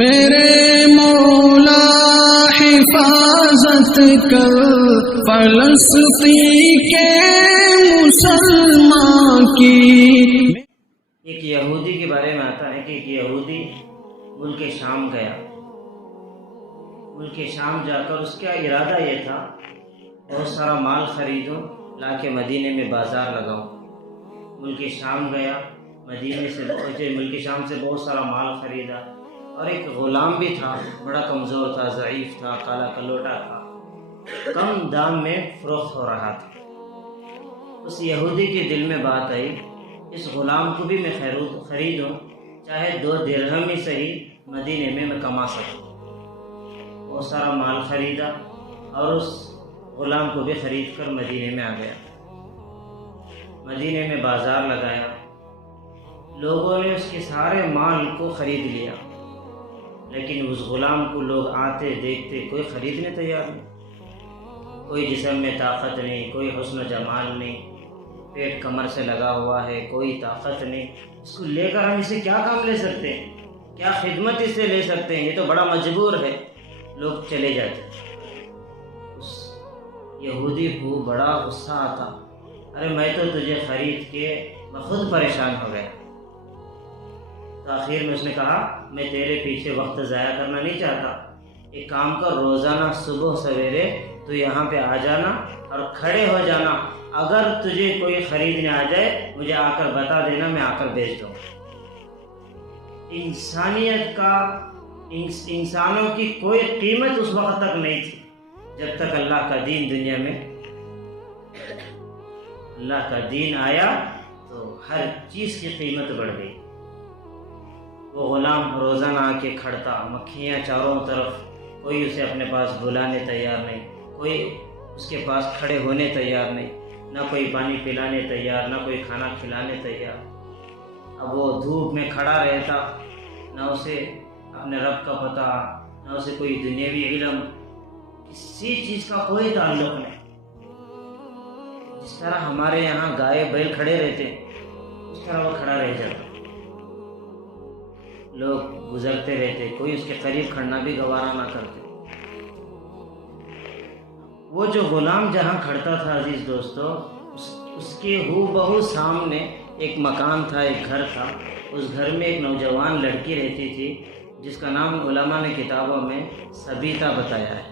میرے مولا حفاظت کر فلسطین کے مسلمان کی۔ ایک یہودی کے بارے میں آتا ہے کہ ایک یہودی ملک شام گیا۔ ملک شام جا کر اس کا ارادہ یہ تھا بہت سارا مال خریدوں، لا کے مدینے میں بازار لگاؤں۔ ملک شام گیا، ملک شام سے بہت سارا مال خریدا، اور ایک غلام بھی تھا، بڑا کمزور تھا، ضعیف تھا، کالا کلوٹا تھا، کم دام میں فروخت ہو رہا تھا۔ اس یہودی کے دل میں بات آئی، اس غلام کو بھی میں خریدوں، چاہے 2 درہم ہی صحیح، مدینے میں کما سکوں۔ بہت سارا مال خریدا اور اس غلام کو بھی خرید کر مدینے میں آ گیا۔ مدینے میں بازار لگایا، لوگوں نے اس کے سارے مال کو خرید لیا، لیکن اس غلام کو لوگ آتے دیکھتے کوئی خریدنے تیار نہیں۔ کوئی جسم میں طاقت نہیں، کوئی حسن و جمال نہیں، پیٹ کمر سے لگا ہوا ہے، کوئی طاقت نہیں، اس کو لے کر ہم اسے کیا کام لے سکتے ہیں، کیا خدمت اس سے لے سکتے ہیں، یہ تو بڑا مجبور ہے۔ لوگ چلے جاتے۔ اس یہودی کو بڑا غصہ آتا، ارے میں تو تجھے خرید کے میں خود پریشان ہو گیا۔ آخر میں اس نے کہا، میں تیرے پیچھے وقت ضائع کرنا نہیں چاہتا، ایک کام کر، روزانہ صبح سویرے تو یہاں پہ آ جانا اور کھڑے ہو جانا، اگر تجھے کوئی خریدنے آ جائے مجھے آ کر بتا دینا، میں آ کر بیچ دوں۔ انسانیت کا، انسانوں کی کوئی قیمت اس وقت تک نہیں تھی جب تک اللہ کا دین دنیا میں، اللہ کا دین آیا تو ہر چیز کی قیمت بڑھ گئی۔ وہ غلام روزانہ آ کے کھڑتا، مکھیاں چاروں طرف، کوئی اسے اپنے پاس بلانے تیار نہیں، کوئی اس کے پاس کھڑے ہونے تیار نہیں، نہ کوئی پانی پلانے تیار، نہ کوئی کھانا کھلانے تیار۔ اب وہ دھوپ میں کھڑا رہتا، نہ اسے اپنے رب کا پتہ، نہ اسے کوئی دنیاوی علم، کسی چیز کا کوئی تعلق نہیں۔ جس طرح ہمارے یہاں گائے بیل کھڑے رہتے اس طرح وہ کھڑا رہ جاتا۔ لوگ گزرتے رہتے، کوئی اس کے قریب کھڑنا بھی گوارا نہ کرتے۔ وہ جو غلام جہاں کھڑتا تھا عزیز دوستو، اس کے ہو بہو سامنے ایک مکان تھا، ایک گھر تھا۔ اس گھر میں ایک نوجوان لڑکی رہتی تھی جس کا نام علماء نے کتابوں میں سبیتا بتایا ہے۔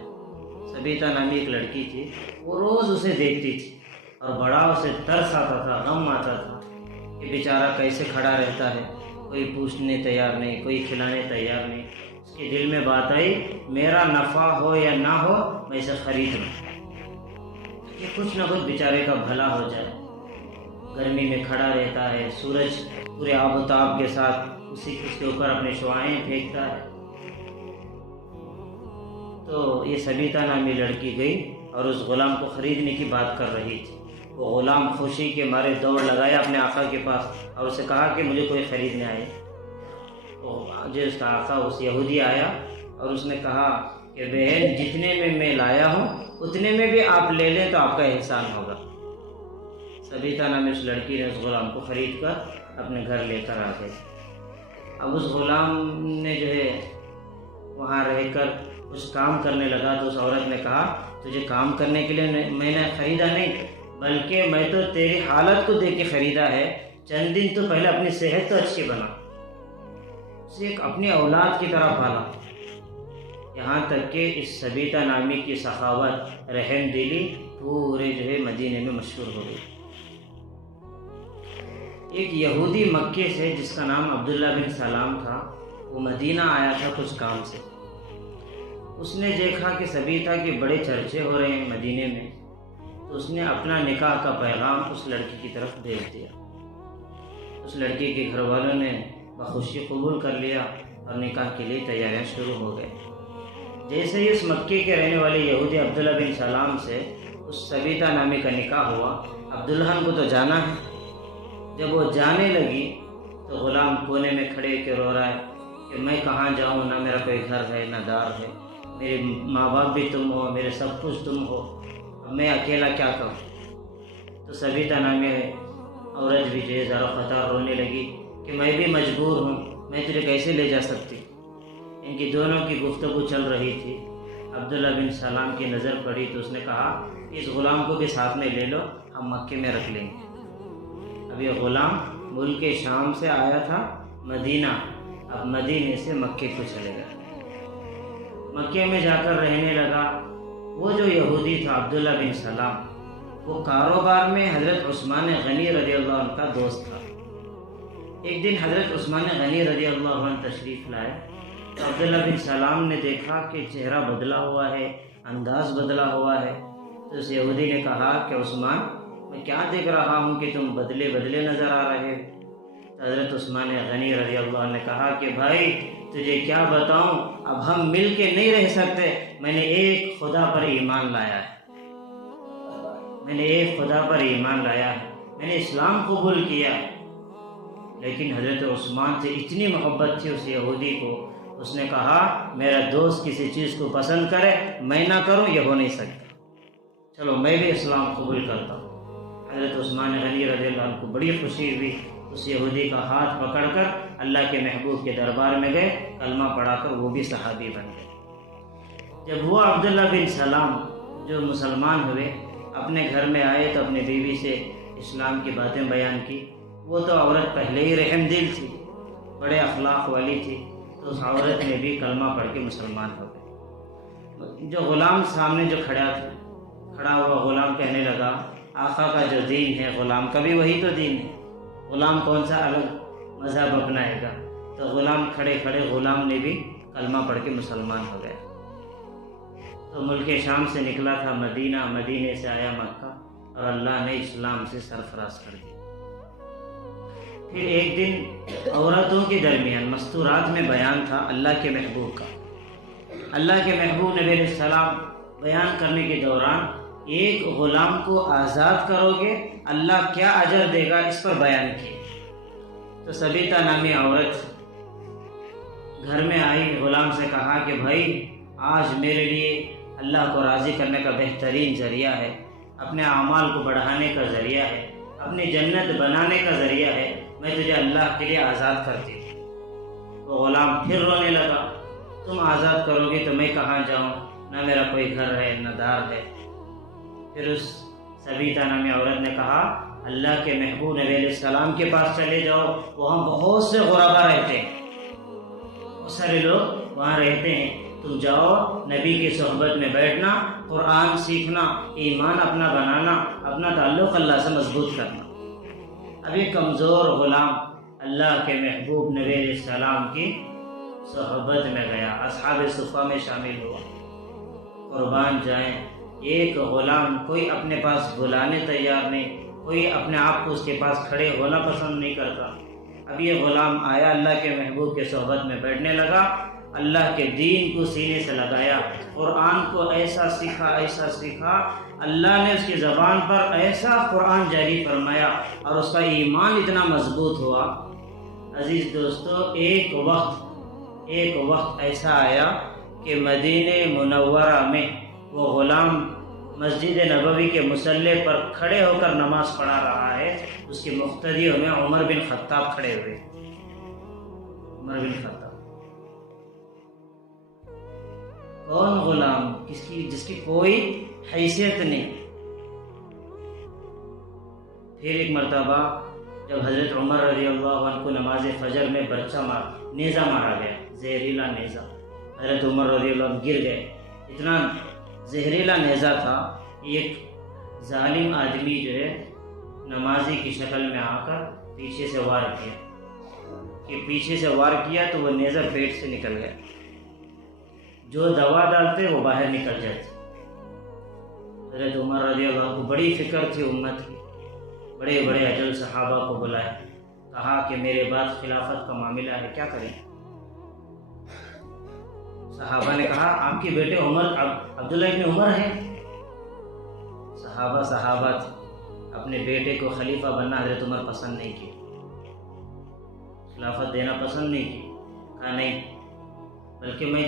سبیتا نامی ایک لڑکی تھی، وہ روز اسے دیکھتی تھی اور بڑا اسے ترس آتا تھا، غم آتا تھا کہ بیچارہ کیسے کھڑا رہتا ہے، کوئی پوچھنے تیار نہیں، کوئی کھلانے تیار نہیں۔ اس کے دل میں بات آئی، میرا نفع ہو یا نہ ہو میں اسے خرید لوں، کہ کچھ نہ کچھ بیچارے کا بھلا ہو جائے۔ گرمی میں کھڑا رہتا ہے، سورج پورے آب و تاب کے ساتھ اس کے اوپر اپنے شعاعیں پھینکتا ہے۔ تو یہ سبیتا نامی لڑکی گئی اور اس غلام کو خریدنے کی بات کر رہی تھی۔ وہ غلام خوشی کے مارے دوڑ لگایا اپنے آقا کے پاس اور اسے کہا کہ مجھے کوئی خریدنے آئے۔ جو اس کا آقا، اس یہودی آیا اور اس نے کہا کہ بہن، جتنے میں لایا ہوں اتنے میں بھی آپ لے لیں تو آپ کا احسان ہوگا۔ سبیتا نامی اس لڑکی نے اس غلام کو خرید کر اپنے گھر لے کر آ گئی۔ اب اس غلام نے جو ہے وہاں رہ کر کچھ کام کرنے لگا تو اس عورت نے کہا، تجھے کام کرنے کے لیے میں نے خریدا نہیں، بلکہ میں تو تیری حالت کو دیکھ کے خریدا ہے، چند دن تو پہلے اپنی صحت تو اچھی بنا، اسے ایک اپنی اولاد کی طرح پالا۔ یہاں تک کہ اس سبیتا نامی کی سخاوت، رحم دلی پورے جو ہے مدینے میں مشہور ہو گئی۔ ایک یہودی مکے سے جس کا نام عبداللہ بن سلام تھا، وہ مدینہ آیا تھا کچھ کام سے۔ اس نے دیکھا کہ سبیتا کے بڑے چرچے ہو رہے ہیں مدینے میں، تو اس نے اپنا نکاح کا پیغام اس لڑکی کی طرف بھیج دیا۔ اس لڑکی کے گھر والوں نے بخوشی قبول کر لیا اور نکاح کے لیے تیاریاں شروع ہو گئی۔ جیسے ہی اس مکے کے رہنے والے یہودی عبداللہ بن سلام سے اس سبیتا نامی کا نکاح ہوا، عبداللہ کو تو جانا ہے۔ جب وہ جانے لگی تو غلام کونے میں کھڑے کے رو رہا ہے کہ میں کہاں جاؤں، نہ میرا کوئی گھر ہے نہ دار ہے، میرے ماں باپ بھی تم ہو، میرے سب کچھ تم ہو، اب میں اکیلا کیا کروں۔ تو سبیتا نامی عورت بھی جو ہے ذرا قطار رونے لگی کہ میں بھی مجبور ہوں، میں تجھے کیسے لے جا سکتی، ان کی دونوں کی گفتگو چل رہی تھی، عبداللہ بن سلام کی نظر پڑی تو اس نے کہا اس غلام کو بھی ساتھ میں لے لو، ہم مکے میں رکھ لیں گے۔ اب یہ غلام ملک شام سے آیا تھا مدینہ، اب مدینے سے مکے کو چلے گا۔ مکے میں جا کر رہنے لگا۔ وہ جو یہودی تھا عبداللہ بن سلام، وہ کاروبار میں حضرت عثمان غنی رضی اللہ عنہ کا دوست تھا۔ ایک دن حضرت عثمان غنی رضی اللہ عنہ تشریف لائے تو عبداللہ بن سلام نے دیکھا کہ چہرہ بدلا ہوا ہے، انداز بدلا ہوا ہے، تو اس یہودی نے کہا کہ عثمان، میں کیا دیکھ رہا ہوں کہ تم بدلے بدلے نظر آ رہے ہو؟ تو حضرت عثمان غنی رضی اللہ عنہ نے کہا کہ بھائی تجھے کیا بتاؤں، اب ہم مل کے نہیں رہ سکتے، میں نے ایک خدا پر ایمان لایا ہے، میں نے ایک خدا پر ایمان لایا ہے، میں نے اسلام قبول کیا ہے۔ لیکن حضرت عثمان سے اتنی محبت تھی اس یہودی کو، اس نے کہا میرا دوست کسی چیز کو پسند کرے میں نہ کروں یہ ہو نہیں سکتا، چلو میں بھی اسلام قبول کرتا ہوں۔ حضرت عثمان غنی رضی اللہ عنہ کو بڑی خوشی ہوئی، اس یہودی کا ہاتھ پکڑ کر اللہ کے محبوب کے دربار میں گئے، کلمہ پڑھا کر وہ بھی صحابی بن گئے۔ جب وہ عبداللہ بن سلام جو مسلمان ہوئے اپنے گھر میں آئے تو اپنے بیوی سے اسلام کی باتیں بیان کی۔ وہ تو عورت پہلے ہی رحم دل تھی، بڑے اخلاق والی تھی، تو اس عورت نے بھی کلمہ پڑھ کے مسلمان ہو گئی۔ جو غلام سامنے جو کھڑا ہوا غلام کہنے لگا آقا کا جو دین ہے غلام کا بھی وہی تو دین ہے، غلام کون سا الگ مذہب اپنائے گا؟ تو غلام کھڑے کھڑے غلام نے بھی کلمہ پڑھ کے مسلمان ہو گیا۔ تو ملک شام سے نکلا تھا مدینہ، مدینے سے آیا مکہ، اور اللہ نے اسلام سے سرفراز کر دیا۔ پھر ایک دن عورتوں کے درمیان مستورات میں بیان تھا اللہ کے محبوب کا۔ اللہ کے محبوب نبی علیہ السلام بیان کرنے کے دوران ایک غلام کو آزاد کرو گے اللہ کیا اجر دے گا اس پر بیان کیا۔ تو سبیتا نامی عورت گھر میں آئی، غلام سے کہا کہ بھائی آج میرے لیے اللہ کو راضی کرنے کا بہترین ذریعہ ہے، اپنے اعمال کو بڑھانے کا ذریعہ ہے، اپنی جنت بنانے کا ذریعہ ہے، میں تجھے اللہ کے لیے آزاد کرتی ہوں۔ وہ غلام پھر رونے لگا، تم آزاد کرو گے تو میں کہاں جاؤں، نہ میرا کوئی گھر ہے نہ دار ہے۔ پھر اس سبیتا نامی عورت نے کہا اللہ کے محبوب نبی علیہ السلام کے پاس چلے جاؤ، وہاں بہت سے غربا رہتے ہیں، بہت سارے لوگ وہاں رہتے ہیں، تم جاؤ نبی کی صحبت میں بیٹھنا، قرآن سیکھنا، ایمان اپنا بنانا، اپنا تعلق اللہ سے مضبوط کرنا۔ ابھی کمزور غلام اللہ کے محبوب نبی علیہ السلام کی صحبت میں گیا، اصحاب صفہ میں شامل ہوا۔ قربان جائیں، ایک غلام کوئی اپنے پاس بلانے تیار نہیں، کوئی اپنے آپ کو اس کے پاس کھڑے ہونا پسند نہیں کرتا۔ اب یہ غلام آیا، اللہ کے محبوب کے صحبت میں بیٹھنے لگا، اللہ کے دین کو سینے سے لگایا، قرآن کو ایسا سیکھا، اللہ نے اس کی زبان پر ایسا قرآن جاری فرمایا اور اس کا ایمان اتنا مضبوط ہوا۔ عزیز دوستو، ایک وقت ایسا آیا کہ مدینہ منورہ میں وہ غلام مسجد نبوی کے مصلی پر کھڑے ہو کر نماز پڑھا رہا ہے، اس کے مقتدیوں میں عمر بن خطاب کھڑے ہوئے۔ عمر بن خطاب کون غلام، جس کی کوئی حیثیت نہیں۔ پھر ایک مرتبہ جب حضرت عمر رضی اللہ عنہ کو نماز فجر میں نیزہ مارا گیا، زہریلا نیزہ، حضرت عمر رضی اللہ عنہ گر گئے۔ اتنا زہریلا نیزہ تھا، ایک ظالم آدمی جو ہے نمازی کی شکل میں آ کر پیچھے سے وار کیا تو وہ نیزہ پیٹ سے نکل گیا، جو دوا ڈالتے وہ باہر نکل جاتے۔ حضرت عمر رضی اللہ عنہ کو بڑی فکر تھی امت کی، بڑے بڑے اجل صحابہ کو بلائے، کہا کہ میرے بعد خلافت کا معاملہ ہے، کیا کریں؟ صحابہ نے کہا آپ کے بیٹے عبداللہ ابن عمر ہیں۔ صحابہ تھے، اپنے بیٹے کو خلیفہ بننا حضرت عمر پسند نہیں کی، خلافت دینا پسند نہیں کی، کہا نہیں، بلکہ میں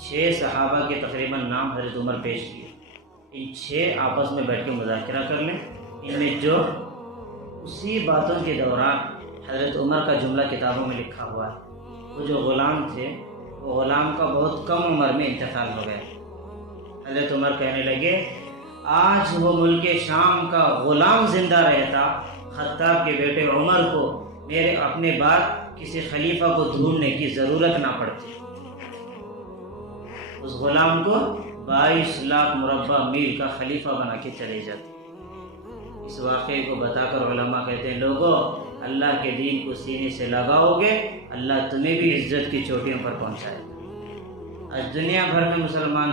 6 صحابہ کے تقریباً نام حضرت عمر پیش کیے، ان 6 آپس میں بیٹھ کے مذاکرہ کر لیں، ان میں جو اسی باتوں کے دوران حضرت عمر کا جملہ کتابوں میں لکھا ہوا ہے۔ وہ جو غلام تھے وہ غلام کا بہت کم عمر میں انتقال ہو گیا۔ حضرت عمر کہنے لگے آج وہ ملک شام کا غلام زندہ رہتا، خطاب کے بیٹے عمر کو میرے اپنے بعد کسی خلیفہ کو ڈھونڈنے کی ضرورت نہ پڑتی، اس غلام کو 22 لاکھ مربع میل کا خلیفہ بنا کے چلے جاتے۔ اس واقعے کو بتا کر علماء کہتے ہیں لوگوں اللہ کے دین کو سینے سے لگاؤ گے اللہ تمہیں بھی عزت کی چوٹیوں پر پہنچائے۔ آج دنیا بھر میں مسلمان